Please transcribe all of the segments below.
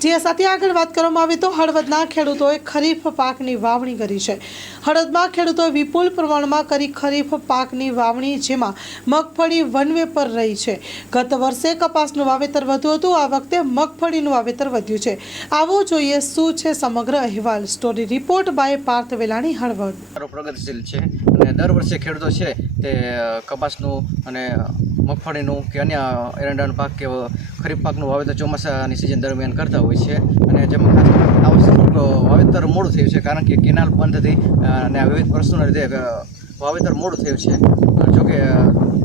જે સાથે આગળ વાત કરવામાં આવે તો હળવદના ખેડૂતોએ ખરીફ પાકની વાવણી કરી છે. હળવદમાં ખેડૂતોએ વિપુલ પ્રમાણમાં કરી ખરીફ પાકની વાવણી, જેમાં મગફળી વનવે પર રહી છે. ગત વર્ષે કપાસનું વાવેતર વધુ હતું. આ વખતે મગફળીનું વાવેતર વધ્યું છે. આવો જોઈએ શું છે સમગ્ર અહેવાલ. Story report by Parth Velani, Halvad. પ્રગતિશીલ છે. દર વર્ષે ખેડૂતો છે તે કપાસનું અને મગફળીનું કે અન્ય એરંડાનો પાક કે ખરીફ પાકનું વાવેતર ચોમાસાની સિઝન દરમિયાન કરતા હોય છે. અને જેમાં ખાસ આ વાવેતર મોડું થયું છે કારણ કે કેનાલ બંધ હતી અને આ વિવિધ પ્રશ્નોના લીધે વાવેતર મોડું થયું છે. જોકે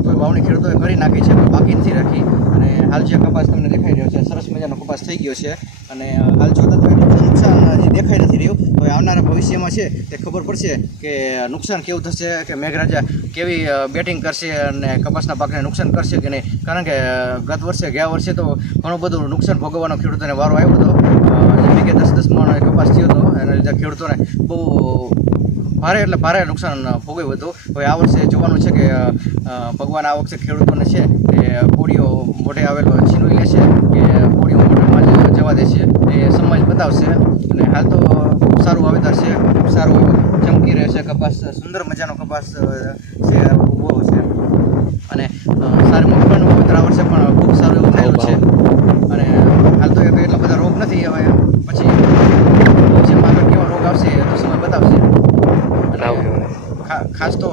કોઈ વાવણી ખેડૂતોએ કરી નાખી છે બાકી નથી રાખી. અને હાલ જે કપાસ તમને દેખાઈ રહ્યો છે, સરસ મજાનો કપાસ થઈ ગયો છે. અને હાલ જોતા નુકસાન દેખાઈ નથી રહ્યું આવનારા ભવિષ્યમાં છે તે ખબર પડશે કે નુકસાન કેવું થશે, કે મેઘરાજા કેવી બેટિંગ કરશે અને કપાસના પાકને નુકસાન કરશે કે નહીં. કારણ કે ગત વર્ષે, ગયા વર્ષે તો ઘણું બધું નુકસાન ભોગવવાનો ખેડૂતોને વારો આવ્યો હતો. જેમ કે દસ દસ મણ કપાસ થયો હતો, એના લીધે ખેડૂતોને બહુ ભારે એટલે ભારે નુકસાન ભોગવ્યું હતું. હવે આ વર્ષે જોવાનું છે કે ભગવાન આ વખતે ખેડૂતોને છે કે કોળીઓ મોઢે આવેલો છીનવી લે છે કે કોળીઓ મોઢામાં જવા દે છે એ સમાજ બતાવશે અને હાલ તો ખૂબ સારું વાવેતર છે ખૂબ સારું ચમકી રહેશે કપાસ સુંદર મજાનો કપાસ છે ઊભો છે. અને સારી મગફળીનું વાવેતર વર્ષે પણ ખૂબ સારું એવું થયેલું છે. અને હાલ તો એટલા બધા રોગ નથી હવે પછી જેમ આગળ કેવો રોગ આવશે એ તો સમય બતાવશે. ખાસ તો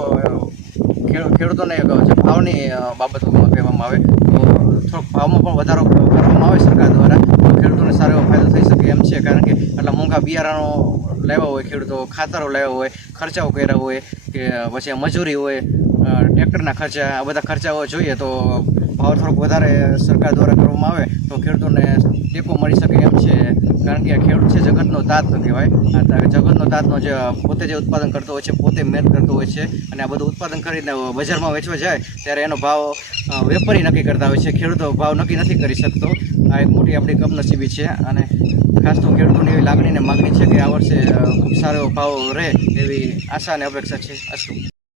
ખેડૂ- ખેડૂતોને ભાવની બાબતોમાં કહેવામાં આવે. તો થોડોક ભાવમાં પણ વધારો કરવામાં આવે સરકાર દ્વારા. ખેડૂતોને સારો એવો ફાયદો થઈ શકે એમ છે. કારણ કે આટલા મોંઘા બિયારણો લેવા હોય ખેડૂતો ખાતરો લેવા હોય ખર્ચાઓ કર્યા હોય કે પછી મજૂરી હોય ટ્રેક્ટરના ખર્ચા, આ બધા ખર્ચાઓ જોઈએ તો ભાવ થોડોક વધારે સરકાર દ્વારા કરવામાં આવે તો ખેડૂતોને ટેકો મળી શકે એમ છે. કારણ કે આ ખેડૂત છે જગતનો તાત કહેવાય. જગતનો તાતનો જે પોતે જે ઉત્પાદન કરતો હોય છે, પોતે મહેનત કરતો હોય છે અને આ બધું ઉત્પાદન કરીને બજારમાં વેચવા જાય ત્યારે એનો ભાવ વેપારી નક્કી કરતા હોય છે. ખેડૂતો ભાવ નક્કી નથી કરી શકતો. આ એક મોટી આપણી કમનસીબી છે અને ખાસ તો ખેડૂતોની એવી લાગણી અને માગણી છે કે આ વર્ષે ખૂબ સારો ભાવ રહે એવી આશા અને અપેક્ષા છે. અસ્તુ